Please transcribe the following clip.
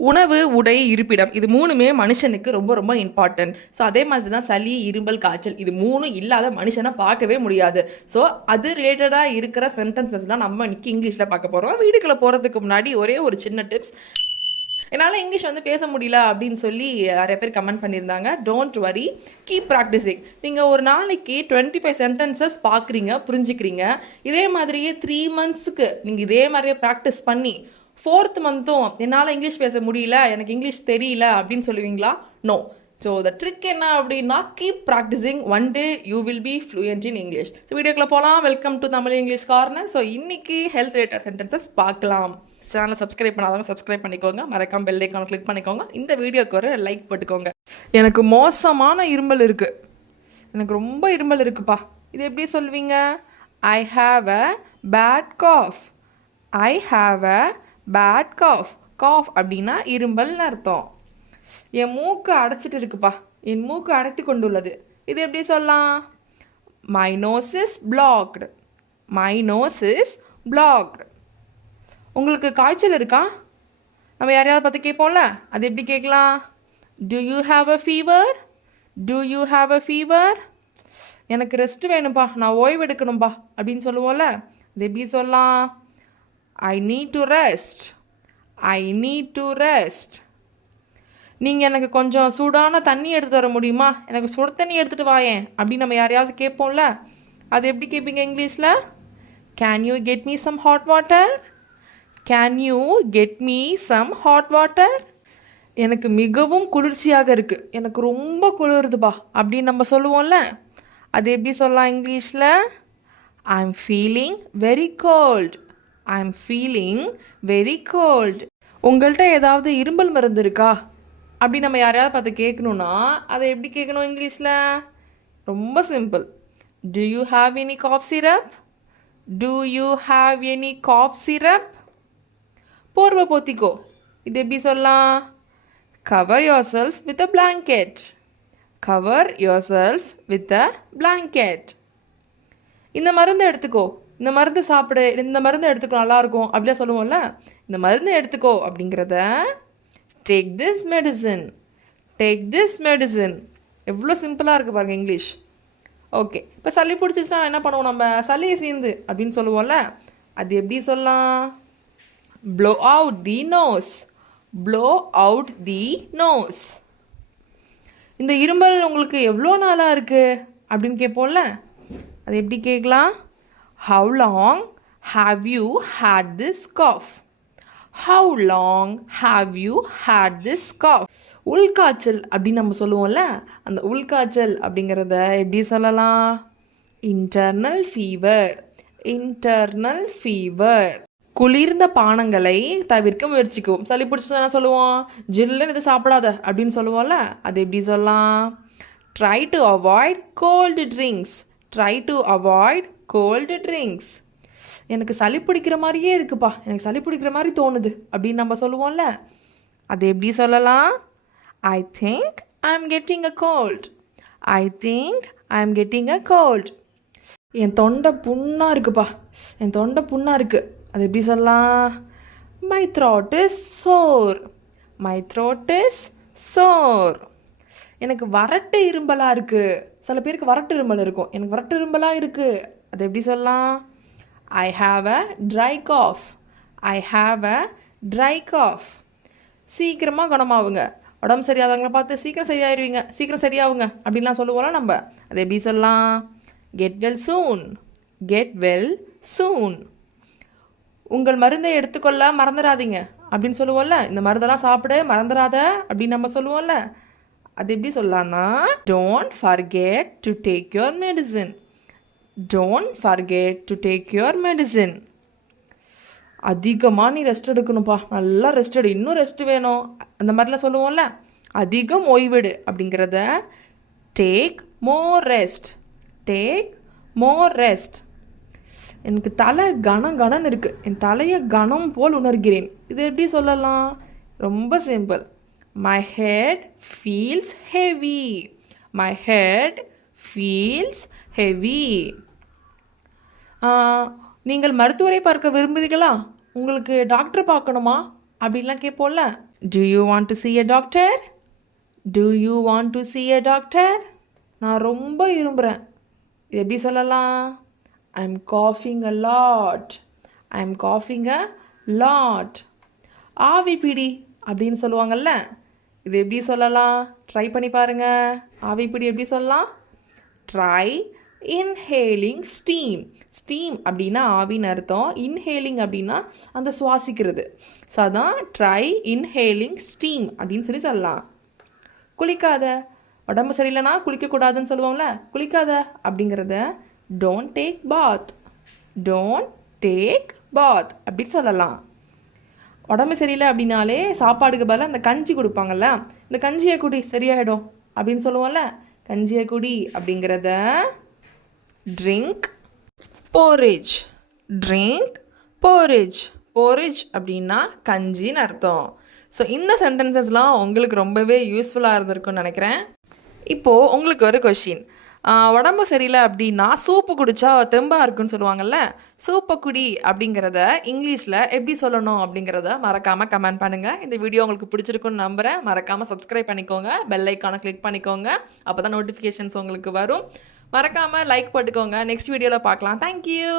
உணவு, உடை, இருப்பிடம் இது 3மே மனுஷனுக்கு ரொம்ப ரொம்ப இம்பார்ட்டன்ட். ஸோ அதே மாதிரி தான் சளி, இருமல், காய்ச்சல் இது 3ம் இல்லாத மனுஷனை பார்க்கவே முடியாது. ஸோ அது ரிலேட்டடாக இருக்கிற சென்டென்சஸ்லாம் நம்ம இன்னைக்கு இங்கிலீஷில் பார்க்க போகிறோம். வீடுக்குள்ளே போகிறதுக்கு முன்னாடி ஒரே ஒரு சின்ன டிப்ஸ். என்னால் இங்கிலீஷ் வந்து பேச முடியல அப்படின்னு சொல்லி நிறைய பேர் கமெண்ட் பண்ணியிருந்தாங்க. Don't worry, keep practising. நீங்கள் ஒரு நாளைக்கு 25 சென்டென்சஸ் பார்க்குறீங்க, புரிஞ்சுக்கிறீங்க. இதே மாதிரியே 3 மந்த்ஸுக்கு நீங்கள் இதே மாதிரியே ப்ராக்டிஸ் பண்ணி 4th மந்த்தும் என்னால் இங்கிலீஷ் பேச முடியல, எனக்கு இங்கிலீஷ் தெரியல அப்படின்னு சொல்லுவீங்களா? நோ. ஸோ த ட்ரிக் என்ன அப்படின்னா, keep practising. One day you will be fluent in English. So வீடியோக்குள்ளே போகலாம். Welcome to Tamil English corner. So இன்னைக்கு ஹெல்த் ரிலேட்டட் சென்டென்சஸ் பார்க்கலாம். சேனலை சப்ஸ்கிரைப் பண்ணாதவங்க சப்ஸ்கிரைப் பண்ணிக்கோங்க. மறக்காம பெல் ஐக்கான் கிளிக் பண்ணிக்கோங்க. இந்த வீடியோக்கு ஒரு லைக் போட்டுக்கோங்க. எனக்கு மோசமான இருமல் இருக்குது, எனக்கு ரொம்ப இருமல் இருக்குப்பா. இது எப்படி சொல்வீங்க? I have a bad cough. I have a bad cough. Cough அப்படின்னா இரும்பல்னு அர்த்தம். என் மூக்கு அடைச்சிட்டு இருக்குப்பா, என் மூக்கு அடைத்து கொண்டுள்ளது. இது எப்படி சொல்லலாம்? My nose is blocked. My nose is blocked. உங்களுக்கு காய்ச்சல் இருக்கா? நம்ம யாரையாவது பார்த்து கேட்போம்ல, அது எப்படி கேட்கலாம்? To you have a fever? To you have a fever? எனக்கு ரெஸ்ட் வேணும்ப்பா, நான் ஓய்வு எடுக்கணும்ப்பா அப்படின்னு சொல்லுவோம்ல, அது எப்படி சொல்லலாம்? I need to rest. I need to rest. நீங்கள் எனக்கு கொஞ்சம் சூடான தண்ணி எடுத்துகிட்டு வர முடியுமா? எனக்கு சுட தண்ணி எடுத்துகிட்டு வாயேன் அப்படின்னு நம்ம யாரையாவது கேட்போம்ல, அது எப்படி கேட்பீங்க இங்கிலீஷில்? Can you get me some hot water? Can you get me some hot water? எனக்கு மிகவும் குளிர்ச்சியாக இருக்குது, எனக்கு ரொம்ப குளிருதுப்பா அப்படின்னு நம்ம சொல்லுவோம்ல, அது எப்படி சொல்லலாம் இங்கிலீஷில்? I am feeling very cold. I am feeling very cold. உங்கள்கிட்ட ஏதாவது இரும்பல் மருந்து இருக்கா அப்படி நம்ம யாரையாவது பார்த்து கேட்கணுன்னா அதை எப்படி கேட்கணும் இங்கிலீஷில்? ரொம்ப simple. Do you have any cough syrup? Do you have any cough syrup? போர்வை போத்திக்கோ. இது எப்படி சொல்லலாம்? Cover yourself with a blanket. Cover yourself with a blanket. இந்த மருந்து எடுத்துக்கோ, இந்த மருந்து சாப்பிடு, இந்த மருந்து எடுத்துக்கோ நல்லாயிருக்கும் அப்படிலாம் சொல்லுவோம்ல, இந்த மருந்து எடுத்துக்கோ அப்படிங்கிறத take this medicine. Take this medicine. எவ்வளோ சிம்பிளாக இருக்குது பாருங்கள் இங்கிலீஷ். ஓகே, இப்போ சளி பிடிச்சிச்சுன்னா என்ன பண்ணுவோம் நம்ம? சளியை சீந்து அப்படின்னு சொல்லுவோம்ல, அது எப்படி சொல்லலாம்? Blow out the nose. Blow out the nose. இந்த இருமல் உங்களுக்கு எவ்வளோ நாளாக இருக்குது அப்படின்னு கேட்போம்ல, அது எப்படி கேட்கலாம்? How long have you had this cough? How long have you had this cough? உள்காய்ச்சல் அப்படின்னு நம்ம சொல்லுவோம்ல, அந்த உள்காய்ச்சல் அப்படிங்கிறத எப்படி சொல்லலாம்? Internal fever. Internal fever. குளிர்ந்த பானங்களை தவிர்க்க முயற்சிக்கும். சளி பிடிச்சா என்ன சொல்லுவோம்? ஜில்லுன்னு இது சாப்பிடாத அப்படின்னு சொல்லுவோம்ல, அது எப்படி சொல்லலாம்? Try to avoid cold drinks. Try to avoid cold drinks. எனக்கு சளி பிடிக்கிற மாதிரியே இருக்குப்பா, எனக்கு சளி பிடிக்கிற மாதிரி தோணுது அப்படின்னு நம்ம சொல்லுவோம்ல, அது எப்படி சொல்லலாம்? I think I am getting a cold. I think I am getting a cold. என் தொண்டை புண்ணாக இருக்குப்பா, என் தொண்டை புண்ணாக இருக்குது. அது எப்படி சொல்லலாம்? My throat is sore. My throat is sore. எனக்கு வறட்டு இரும்பலாக இருக்குது. சில பேருக்கு வறட்டு இருமல் இருக்கும், எனக்கு வறட்டு இரும்பலாக இருக்குது. அது எப்படி சொல்லலாம்? I have a dry cough. I have a dry cough. சீக்கிரமாக குணமாகுங்க. உடம்பு சரியாதவங்களை பார்த்து சீக்கிரம் சரியாயிருவீங்க, சீக்கிரம் சரியாகுங்க அப்படின்லாம் சொல்லுவோம்ல நம்ம, அது எப்படி சொல்லலாம்? கெட் வெல் சூன். கெட் வெல் சூன். உங்கள் மருந்தை எடுத்துக்கொள்ள மறந்துடாதீங்க அப்படின்னு சொல்லுவோம்ல, இந்த மருந்தெல்லாம் சாப்பிட மறந்துடாத அப்படின்னு நம்ம சொல்லுவோம்ல, அது எப்படி சொல்லலாம்னா don't forget to take your medicine. Don't forget to take your medicine. அதிகமாக நீ ரெஸ்ட் எடுக்கணும்ப்பா, நல்லா ரெஸ்ட் எடு, இன்னும் ரெஸ்ட் வேணும் அந்த மாதிரிலாம் சொல்லுவோம்ல, அதிகம் ஓய்வெடு அப்படிங்கிறத take more rest. Take more rest. எனக்கு தலை கனம் இருக்குது, என் தலையை கனம் போல் உணர்கிறேன். இது எப்படி சொல்லலாம்? ரொம்ப simple. My head feels heavy. My head feels heavy. நீங்கள் மருத்துவரை பார்க்க விரும்புகிறீர்களா? உங்களுக்கு டாக்டர் பார்க்கணுமா அப்படின்லாம் கேட்போம்ல, Do you want to see a doctor? Do you want to see a doctor? நான் ரொம்ப இரும்புறேன். இது எப்படி சொல்லலாம்? I'm coughing a lot. I'm coughing a lot. ஆவி பிடி அப்படின்னு சொல்லுவாங்கல்ல, இது எப்படி சொல்லலாம்? ட்ரை பண்ணி பாருங்க. ஆவி பிடி எப்படி சொல்லலாம்? Try inhaling steam. ஸ்டீம் அப்படின்னா ஆவின்னு அர்த்தம். இன்ஹேலிங் அப்படின்னா அந்த சுவாசிக்கிறது. ஸோ அதான் ட்ரை இன்ஹேலிங் ஸ்டீம் அப்படின்னு சொல்லலாம். குளிக்காத, உடம்பு சரியில்லைனா குளிக்கக்கூடாதுன்னு சொல்லுவாங்கள்ல, குளிக்காத அப்படிங்கிறத don't take path. Don't take பாத் அப்படின்னு சொல்லலாம். உடம்பு சரியில்லை அப்படின்னாலே சாப்பாடுக்கு பதிலாக அந்த கஞ்சி கொடுப்பாங்கல்ல, இந்த கஞ்சியை குடி சரியாயிடும் அப்படின்னு சொல்லுவோம்ல, கஞ்சியை குடி அப்படிங்கிறத ட்ரிங்க் போரிஜ். ட்ரிங்க் போரிஜ். போரிஜ் அப்படின்னா கஞ்சின்னு அர்த்தம். ஸோ இந்த சென்டென்சஸ்லாம் உங்களுக்கு ரொம்பவே யூஸ்ஃபுல்லாக இருந்திருக்குன்னு நினைக்கிறேன். இப்போது உங்களுக்கு ஒரு கொஷின். உடம்பு சரியில்லை அப்படின்னா சூப்பு குடித்தா தெம்பாக இருக்குன்னு சொல்லுவாங்கள்ல, சூப்பை குடி அப்படிங்கிறத இங்கிலீஷில் எப்படி சொல்லணும் அப்படிங்கிறத மறக்காமல் கமெண்ட் பண்ணுங்கள். இந்த வீடியோ உங்களுக்கு பிடிச்சிருக்குன்னு நம்புகிறேன். மறக்காமல் சப்ஸ்கிரைப் பண்ணிக்கோங்க, பெல் ஐக்கானை கிளிக் பண்ணிக்கோங்க, அப்போ தான் நோட்டிஃபிகேஷன்ஸ் உங்களுக்கு வரும். மறக்காமல் லைக் போட்டுக்கோங்க. நெக்ஸ்ட் வீடியோவில் பார்க்கலாம். தேங்க்யூ.